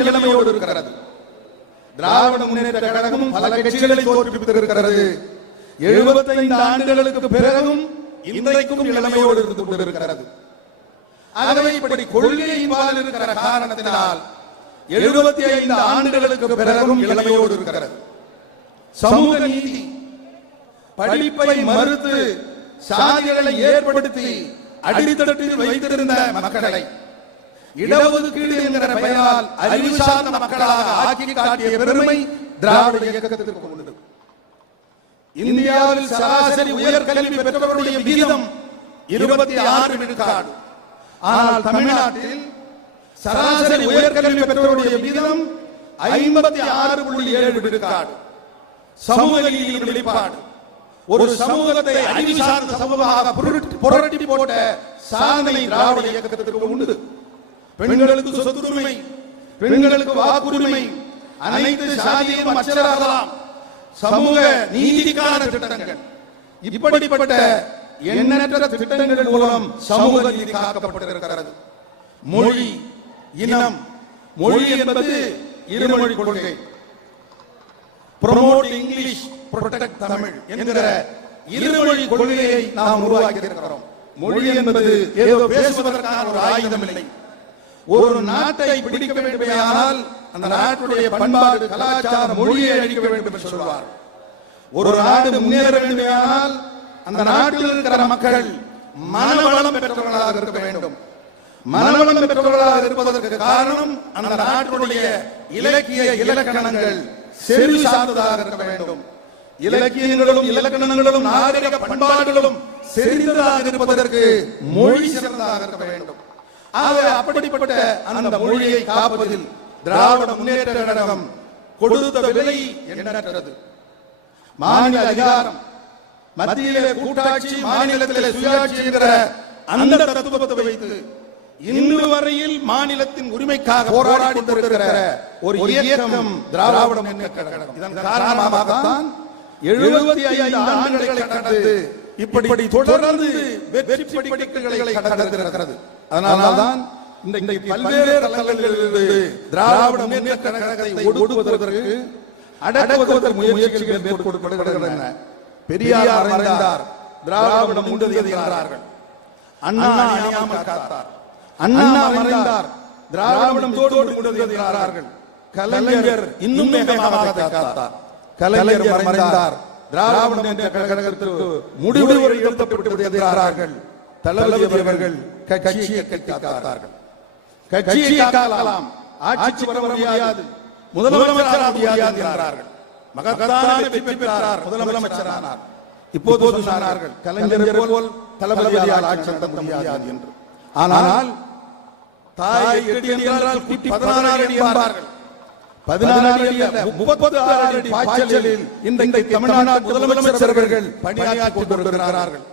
இளமையோடு இருக்கிறது. திராவிட முன்னேற்ற கழகமும் பல கட்சிகளை தோற்றுவித்திருக்கிறது. எழுபத்தைந்து ஆண்டுகளுக்கு பிறகும் இன்றைக்கும் இளமையோடு இருந்து கொண்டிருக்கிறது. ஆகவே இப்படி கொள்கையின்பால் இருக்கிற காரணத்தினால் எழுபத்தி ஐந்து ஆண்டுகளுக்கு பிறகும் இளமையோடு இருக்கிறது. சமூக நீதி படிப்பை மறுத்து சாதிகளை ஏற்படுத்தி அடித்தளத்தில் வைத்திருந்த மக்களை இடஒதுக்கீடு என்கிற பெயரால் அறிவு சார்ந்த மக்களாக ஆக்கி காட்டிய பெருமை திராவிட இயக்கத்திற்கு உண்டு இந்தியாவில் சராசரி உயர்கல்வி பெற்றவருடைய விகிதம் இருபத்தி ஆறு விழுக்காடு. ஆனால் தமிழ்நாட்டில் சராசரி உயர்கல்வி பெற்றவருடைய விகிதம் ஐம்பத்தி ஆறு புள்ளி ஏழு விழுக்காடு. சமூக நீதியின் வெளிப்பாடு. ஒரு சமூகத்தை அறிவு சார்ந்த சமூகமாக புரட்டி- புரட்டி போட்ட சாதனை திராவிட இயக்கத்திற்கு உண்டு. பெண்களுக்கு சொத்துரிமை பெண்களுக்கு வாக்குரிமை அனைத்து சாதியும் அச்சராகலாம். சமூக நீதிக்கான திட்டங்கள். இப்படிப்பட்ட எண்ணற்ற திட்டங்கள் மூலம் சமூக நீதி காக்கப்பட்டிருக்கிறது. மொழி இனம். மொழி என்பது இருமொழி கொள்கை. ப்ரொமோட் இங்கிலீஷ் ப்ரொடெக்ட் தமிழ் என்கிற இருமொழி கொள்கையை நாம் உருவாக்கி இருக்கிறோம் மொழி என்பது ஏதோ பேசுவதற்கான ஒரு ஆயுதம் இல்லை. ஒரு நாட்டை பிடிக்க வேண்டுமையானால் அந்த நாட்டுடைய பண்பாடு கலாச்சார மொழியை அழிக்க வேண்டும் என்று சொல்வார். ஒரு நாடு முன்னேற வேண்டுமையானால் அந்த நாட்டில் இருக்கிற மக்கள் மனவளம் பெற்றவர்களாக இருக்க வேண்டும். மனவளம் பெற்றவர்களாக இருப்பதற்கு காரணம் அந்த நாட்டினுடைய இலக்கிய இலக்கணங்கள் செவி சார்ந்ததாக இருக்க வேண்டும். இலக்கியங்களும் இலக்கணங்களும் நாகரிக பண்பாடுகளும் செறிந்ததாக இருப்பதற்கு மொழி சிறந்ததாக இருக்க வேண்டும். ஆகவே அப்படிப்பட்ட அந்த மொழியை காப்பதில் திராவிட முன்னேற்ற கழகம் கொடுத்த விலை எண்ணற்றது. மாநில அதிகாரம் மத்தியிலே கூட்டாட்சி மாநிலத்திலே சுயாட்சி என்கிற அந்த தத்துவத்தை வைத்து இன்று வரையில் மாநிலத்தின் உரிமைக்காக போராடி கொண்டிருக்கிற ஒரு இயக்கம் திராவிட முன்னேற்ற கழகம். இதன் காரணமாகத்தான் எழுபத்தி ஐந்து ஆண்டுகளை கடந்து இப்படி தொடர்ந்து வெற்றி படிக்கட்டுகளை கடந்திருக்கிறது. அதனால்தான் இன்றைக்கு பல்வேறு தளங்களிலிருந்து திராவிட முன்னேற்ற கழகத்தை ஒடுக்குவதற்கு அடக்குவதற்கு முயற்சிகள் மேற்கொள்ளப்படுகின்றன. பெரியார் மறைந்தார். திராவிடம் உண்டது என்றார்கள் அண்ணா அணியாமல் காத்தார். அண்ணா மறைந்தார். திராவிடம் தோடு உண்டது என்றார்கள். கலைஞர் இன்னும் வேகமாக காத்தார். கலைஞர் மறைந்தார். திராவிட முன்னேற்ற கழகத்திற்கு முடிவு வரை எழுதப்பட்டு விட்டது என்றார்கள். தளபதி அவர்கள் கட்சியை கட்டி காத்தார்கள் கட்சியை காக்கலாம். ஆட்சி வர முடியாது. முதலமைச்சராக முடியாது என்றார்கள். மகத்தான வெற்றி பெற்றார் முதலமைச்சரானார். இப்போது சொன்னார்கள் கலைஞர் போல் தளபதியால் ஆட்சி நடத்த முடியாது என்று. ஆனால் தாய் எட்டு என்றால் குட்டி பதினாறு அடி என்பார்கள். பதினாறு அடி அல்ல முப்பது ஆறு அடி பாய்ச்சலில் இந்த தமிழ்நாட்டு முதலமைச்சர் அவர்கள் பணியாற்றிக் கொண்டிருக்கிறார்கள்.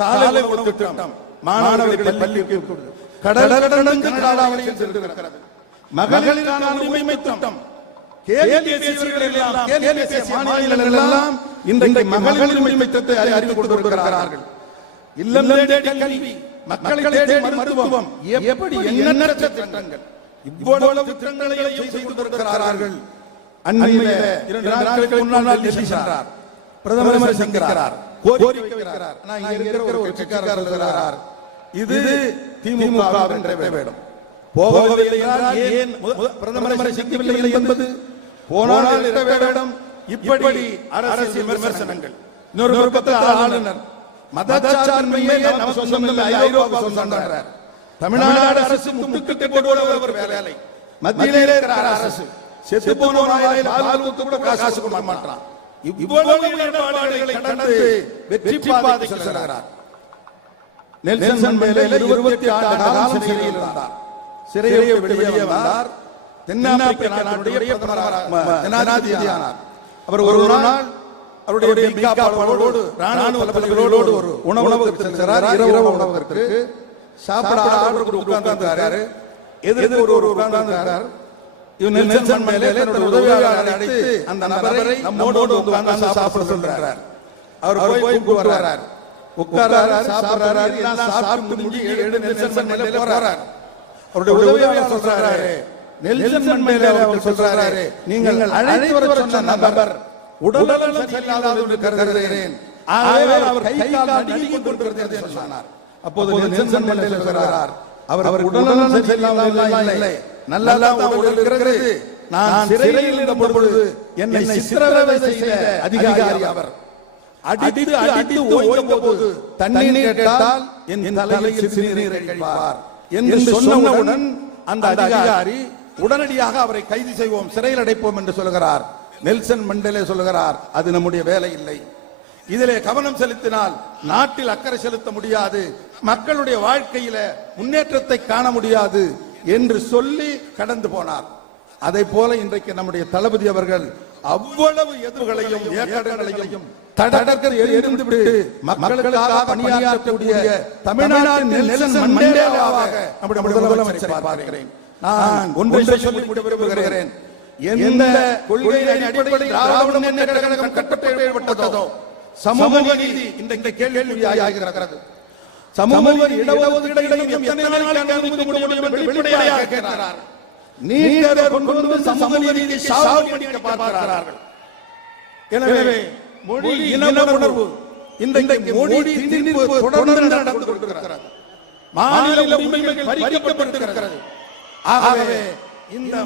காலை உணவு திட்டம். மாணவர்களை பள்ளிக்கு கடலடங்கு காலாவளியில் சென்றிருக்கிறது. மகளிருக்கான உரிமை திட்டம் மாநிலங்கள் எல்லாம் இன்றைக்கு மகளிர் உரிமை திட்டத்தை அறிந்து கொண்டிருக்கிறார்கள். இல்லம் தேடி கல்வி மக்களை தேடி மருத்துவம். எப்படி எண்ணற்ற திட்டங்கள்? இவ்வளவு திட்டங்களை செய்து கொண்டிருக்கிறார்கள். அண்மையில இரண்டு நாட்களுக்கு முன்னால் டெல்லி சென்றார். பிரதமரை சந்திக்கிறார். கோரிக்கை வைக்கிறார். நான் இங்க இருக்கிற ஒரு கட்சிக்காரர் இருக்கிறார் இது திமுக என்ற வேடம் போகவில்லை என்றால் ஏன் பிரதமரை சந்திக்கவில்லை என்பது போனால் இருக்க வேடம் இப்படி அரசியல் விமர்சனங்கள். இன்னொரு பக்கத்தில் ஆளுநர். மதச்சார்பையே நம்ம சொந்தம் இல்லை ஐரோப்பா சொந்தம்ன்றார் தமிழ்நாடு அரசு முட்டுக்கட்டை போடுவது ஒரு வேலை. மத்தியிலே இருக்கிற அரசு. செத்து போன கூட காசு கொடுக்க மாட்டான். இவ்வளவு இடர்பாடுகளை கடந்து வெற்றி பாதை செல்கிறார். நெல்சன் மண்டேலா இருபத்தி ஆண்டு காலம் சிறையில் இருந்தார். சிறையை வெளியே வந்தார். தென்னாப்பிரிக்க நாட்டுடைய ஜனாதிபதியானார். அவர் ஒரு நாள் அவருடைய பிகாப்பாளரோடு ராணுவ தளபதிகளோடு ஒரு உணவகத்தில் சென்றார் இரவு உணவகத்திற்கு சாப்பிட ஆர்டர் கொடுத்து உட்கார்ந்தாரு ஒரு ஒரு உட்கார்ந்தார் இவன் நெல்சன் மண்டேலா உதவியாளரை அழைத்து அந்த நபரை நம்மோடு உட்கார்ந்து சாப்பிட சொல்றார். அவர் போய் கூப்பிட்டு வர்றார். உட்கார்றாரு சாப்பிடுறாரு எல்லாம் சாப்பிட்டு முடிஞ்சு எழுந்து நெல்சன் மண்டேலா போறாரு. அவருடைய உதவியாளர் சொல்றாரு. நெல்சன் மண்டேலா அவர்கள் சொல்றாரு. நீங்கள் அழைத்து வர சொன்ன நபர் உடல்நலம் சரியில்லாத என்று கருதுகிறேன். ஆகவே அவர் கை கால் நடுங்கிக் கொண்டிருக்கிறது என்று சொன்னார். அப்போது நெல்சன் மண்டேலா சொல்கிறார் அவர் அவர் உடல்நலம் சரியில்லாமல் இல்லை நல்லா தான் உடல் இருக்கிறது. நான் சிறையில் இருந்த பொழுது என்னை சித்திரவதை செய்த அதிகாரி அவர். அடித்து அடித்து ஓய்ந்த போது தண்ணீர் கேட்டால் என் தலையில் சிறுநீர் அடிப்பார் என்று சொன்னவுடன் அந்த அதிகாரி உடனடியாக அவரை கைது செய்வோம். சிறையில் அடைப்போம் என்று சொல்கிறார் நெல்சன் மண்டேலே சொல்கிறார் அது நம்முடைய வேலை இல்லை. இதிலே கவனம் செலுத்தினால் நாட்டில் அக்கறை செலுத்த முடியாது. மக்களுடைய வாழ்க்கையில முன்னேற்றத்தை காண முடியாது. என்று சொல்லி கடந்து போனார். அதை போல இன்றைக்கு நம்முடைய தளபதி அவர்கள் அவ்வளவு எதிர்களையும் ஏக்கடங்களையும் தடக்கர் எரிந்து விட்டு மக்களுக்காக பணியாற்றக்கூடிய தமிழ்நாட்டின் நெல்சன் மண்டேலாவாக நம்முடைய முதலமைச்சரை பார்க்கிறேன். நான் ஒன்றை சொல்லி விரும்புகிறேன். எந்த கொள்கையின் அடிப்படையில் திராவிட முன்னேற்ற கழகம் கட்டப்பட்டதோ சமூக நீதி இந்த கேள்வி ஆகிறது சமூக இடஒதுக்கீடையும் எத்தனை நாளைக்கு அனுமதிக்க முடியும் என்று வெளிப்படையாக கேட்கிறார் நீட்டரை கொண்டு வந்து சமூக நீதியை சாவடிக்க பார்க்கிறார்கள். எனவே மொழி இன உணர்வு. இன்றைக்கு மொழி திணிப்பு தொடர்ந்து நடந்து கொண்டிருக்கிறது. மாநில உரிமைகள் பறிக்கப்பட்டிருக்கிறது. ஆகவே இந்த